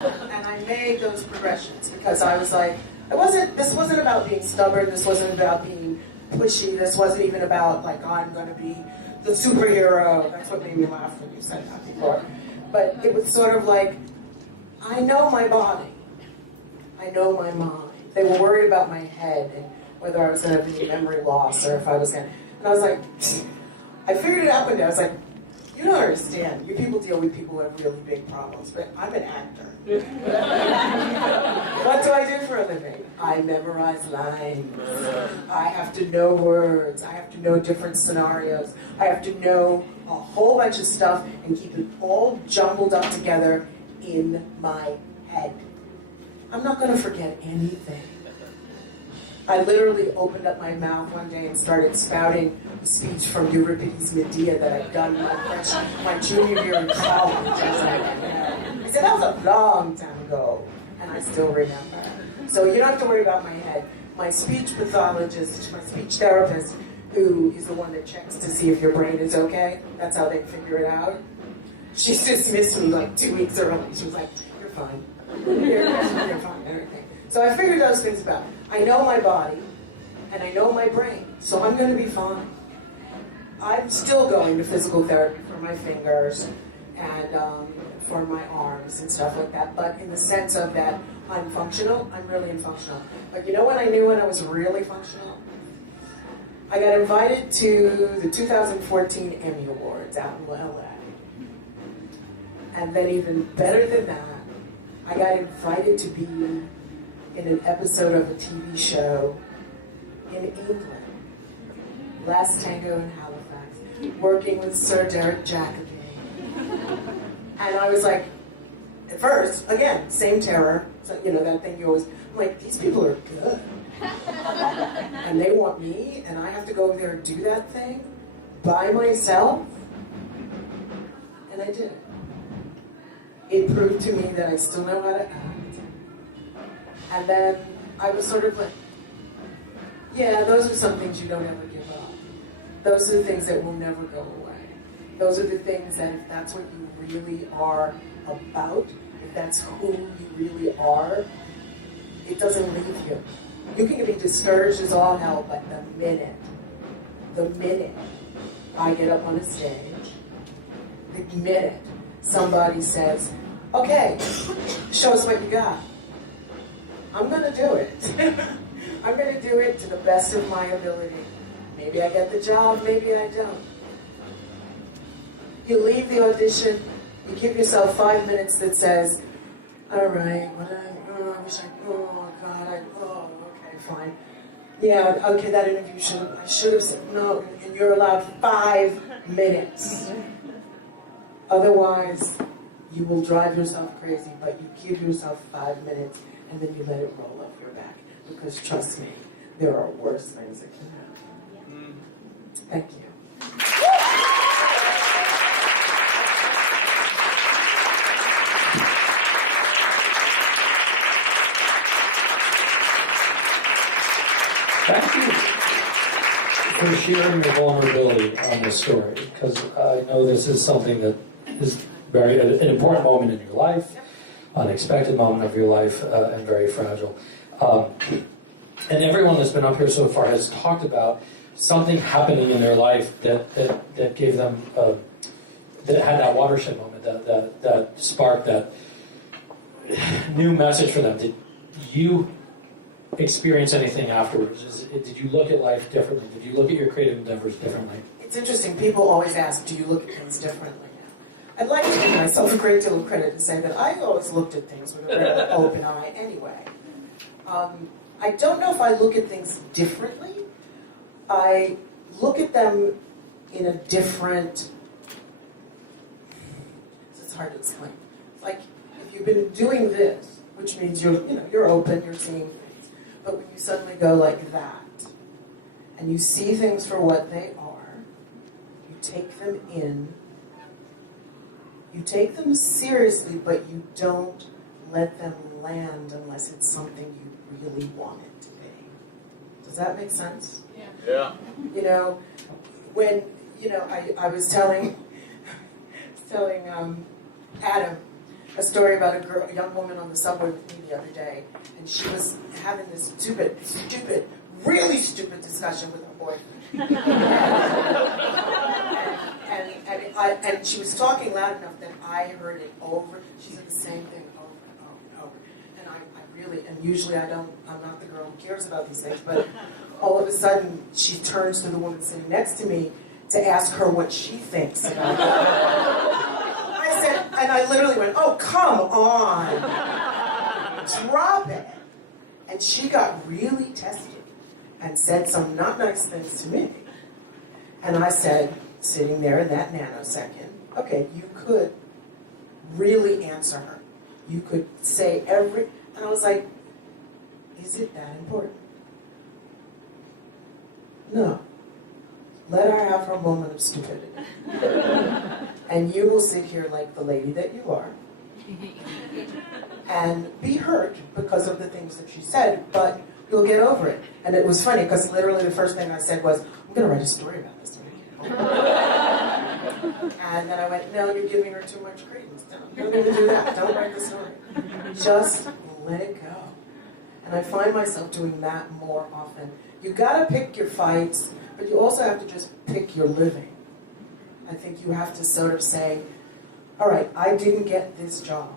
And I made those progressions because I was like, this wasn't about being stubborn, this wasn't about being pushy, this wasn't even about like, I'm gonna be the superhero. That's what made me laugh when you said that before. But it was sort of like, I know my body, I know my mind. They were worried about my head and whether I was gonna be memory loss or if I was gonna, and I was like, I figured it out one day. I was like, you don't understand. You people deal with people who have really big problems, but I'm an actor. What do I do for a living? I memorize lines. I have to know words. I have to know different scenarios. I have to know a whole bunch of stuff and keep it all jumbled up together in my head. I'm not going to forget anything. I literally opened up my mouth one day and started spouting a speech from Euripides' Medea that I'd done my junior year in college. I said, that was a long time ago, and I still remember. So you don't have to worry about my head. My speech pathologist, my speech therapist, who is the one that checks to see if your brain is okay, that's how they figure it out. She dismissed me like 2 weeks early. She was like, you're fine. You're fine, everything. So I figured those things out. I know my body, and I know my brain, so I'm going to be fine. I'm still going to physical therapy for my fingers and for my arms and stuff like that, but in the sense of that I'm functional, I'm really functional. But you know when I knew when I was really functional? I got invited to the 2014 Emmy Awards out in LA. And then even better than that, I got invited to be in an episode of a TV show in England, Last Tango in Halifax, working with Sir Derek Jacobi. And I was like, at first, again, same terror, so, you know, that thing you always, I'm like, these people are good. And they want me, and I have to go over there and do that thing by myself. And I did. It proved to me that I still know how to act. And then I was sort of like, yeah, those are some things you don't ever give up. Those are the things that will never go away. Those are the things that if that's what you really are about, if that's who you really are, it doesn't leave you. You can be discouraged as all hell, but the minute I get up on a stage, the minute somebody says, okay, show us what you got, I'm going to do it. I'm going to do it to the best of my ability. Maybe I get the job, maybe I don't. You leave the audition, you give yourself 5 minutes that says, all right, I wish oh God, okay, fine. Yeah, okay, that interview I should have said no, and you're allowed 5 minutes. Otherwise, you will drive yourself crazy, but you give yourself 5 minutes and then you let it roll off your back. Because trust me, there are worse things that can happen. Thank you. Thank you for sharing your vulnerability on this story, because I know this is something that is an important moment in your life, unexpected moment of your life, and very fragile. And everyone that's been up here so far has talked about something happening in their life that gave them, that had that watershed moment, that spark, that new message for them. Did you experience anything afterwards? Did you look at life differently? Did you look at your creative endeavors differently? It's interesting. People always ask, do you look at things differently now? I'd like to give myself a great deal of credit and say that I've always looked at things with a very open eye anyway. I don't know if I look at things differently. I look at them in a different... It's hard to explain. It's like if you've been doing this, which means you're open, you're seeing things. But when you suddenly go like that, and you see things for what they are, you take them in, you take them seriously, but you don't let them land unless it's something you really want it to be. Does that make sense? Yeah. You know, when, I was telling Adam, a story about a young woman on the subway with me the other day, and she was having this really stupid discussion with her boyfriend. And she was talking loud enough that I heard it over. She said the same thing over and over and over. And I really, and usually I'm not the girl who cares about these things, but all of a sudden she turns to the woman sitting next to me to ask her what she thinks about that. I said, and I literally went, oh, come on. Drop it. And she got really testy and said some not nice things to me. And I said, sitting there in that nanosecond, okay, you could really answer her. You could say and I was like, is it that important? No. Let her have her moment of stupidity. And you will sit here like the lady that you are and be hurt because of the things that she said, but you'll get over it. And it was funny because literally the first thing I said was, I'm going to write a story about this. And then I went, no, you're giving her too much credence. Don't even do that. Don't write the story. Just let it go. And I find myself doing that more often. You got to pick your fights, but you also have to just pick your living. I think you have to sort of say, all right, I didn't get this job.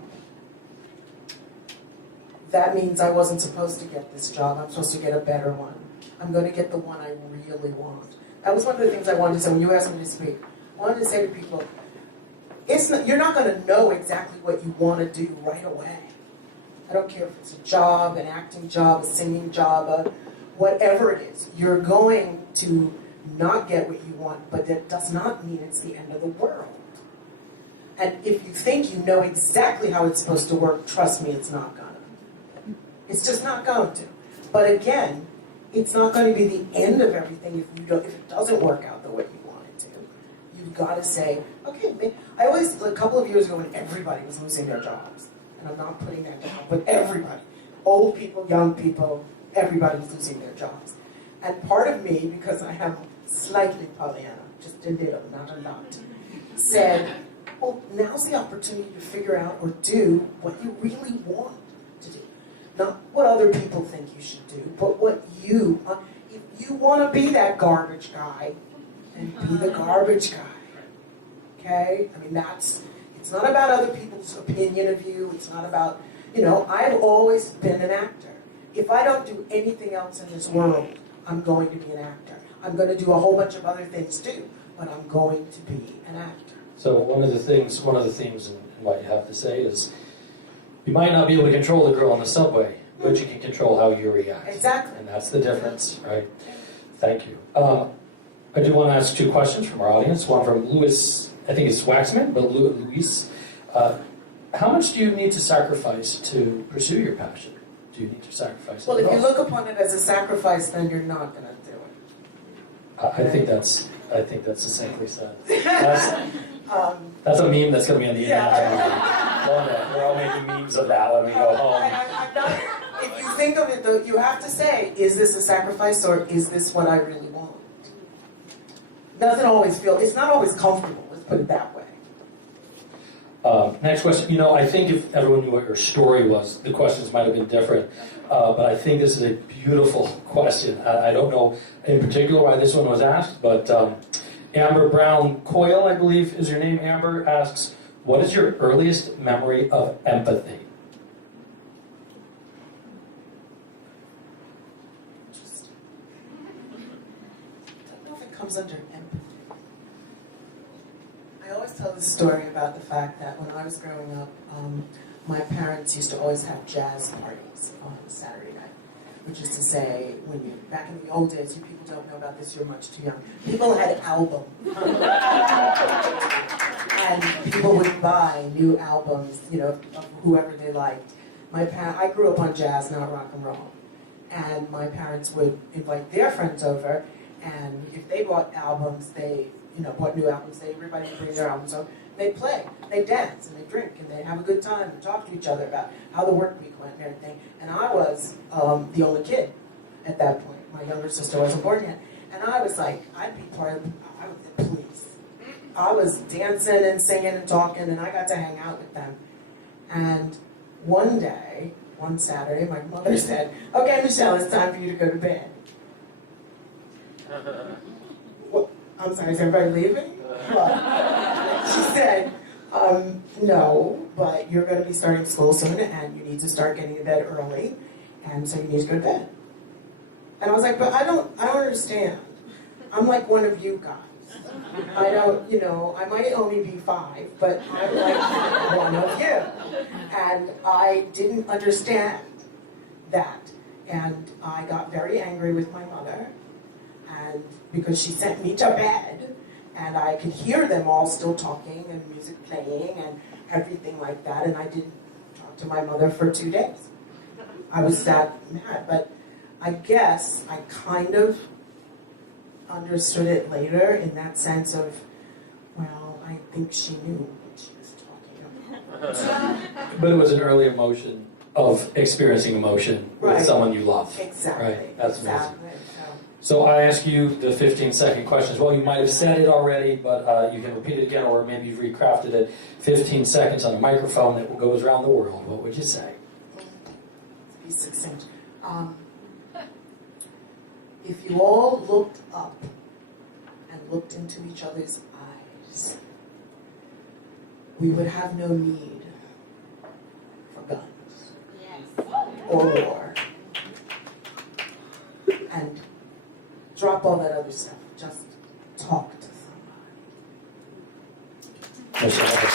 That means I wasn't supposed to get this job. I'm supposed to get a better one. I'm going to get the one I really want. That was one of the things I wanted to say when you asked me to speak. I wanted to say to people, you're not going to know exactly what you want to do right away. I don't care if it's a job, an acting job, a singing job, whatever it is. You're going to not get what you want, but that does not mean it's the end of the world. And if you think you know exactly how it's supposed to work, trust me, it's not going to. It's just not going to. But again, it's not going to be the end of everything if it doesn't work out the way you want it to. You've got to say, okay, I always, a couple of years ago when everybody was losing their jobs, and I'm not putting that down, but everybody, old people, young people, everybody was losing their jobs. And part of me, because I am slightly Pollyanna, just a little, not a lot, said, well, now's the opportunity to figure out or do what you really want to do. Not what other people think you should do, but what you, if you want to be that garbage guy, then be the garbage guy. Okay? I mean, it's not about other people's opinion of you. It's not about, I've always been an actor. If I don't do anything else in this world, I'm going to be an actor. I'm going to do a whole bunch of other things too, but I'm going to be an actor. So one of the themes in what you have to say is, you might not be able to control the girl on the subway, but you can control how you react. Exactly. And that's the difference, right? Thank you. I do want to ask 2 questions from our audience. One from Louis, I think it's Waxman, but Louis. How much do you need to sacrifice to pursue your passion? Do you need to sacrifice? Well, if you look upon it as a sacrifice, then you're not going to do it. I think that's succinctly said. That's a meme that's going to be on the internet. We're all making memes of that when we go home. If you think of it, though, you have to say, is this a sacrifice or is this what I really want? It's not always comfortable, let's put it that way. Next question. I think if everyone knew what your story was, the questions might have been different. But I think this is a beautiful question. I don't know in particular why this one was asked, but Amber Brown Coyle, I believe is your name, Amber, asks, what is your earliest memory of empathy? Interesting. I don't know if it comes under empathy. I always tell this story about the fact that when I was growing up, my parents used to always have jazz parties on Saturday night, which is to say, back in the old days, you people don't know about this, you're much too young. People had albums. And people would buy new albums, of whoever they liked. I grew up on jazz, not rock and roll. And my parents would invite their friends over, and if they bought albums, bought new albums, everybody would bring their albums over. They'd play, they'd dance, and they'd drink, and they'd have a good time, and talk to each other about how the work week went and everything. And I was the only kid at that point. My younger sister wasn't born yet. And I was like, I was the police. I was dancing and singing and talking, and I got to hang out with them. And one day, one Saturday, my mother said, "Okay, Michelle, it's time for you to go to bed." What? I'm sorry, is everybody leaving? What? She said, "No, but you're going to be starting school soon, and you need to start getting to bed early, and so you need to go to bed." And I was like, "But I don't understand. I'm like one of you guys. I don't, I might only be 5, but I'm like one of you." And I didn't understand that. And I got very angry with my mother, and because she sent me to bed, and I could hear them all still talking and music playing and everything like that, and I didn't talk to my mother for 2 days. I was that mad, but I guess I kind of understood it later in that sense of, well, I think she knew what she was talking about. But it was an early emotion of experiencing emotion with Right. someone you love. Exactly. Right. That's amazing. Exactly. So I ask you the 15-second questions. Well, you might have said it already, but you can repeat it again, or maybe you've recrafted it. 15 seconds on a microphone that goes around the world. What would you say? To be succinct. If you all looked up and looked into each other's eyes, we would have no need for guns or war. And drop all that other stuff. Just talk to somebody. Michelle.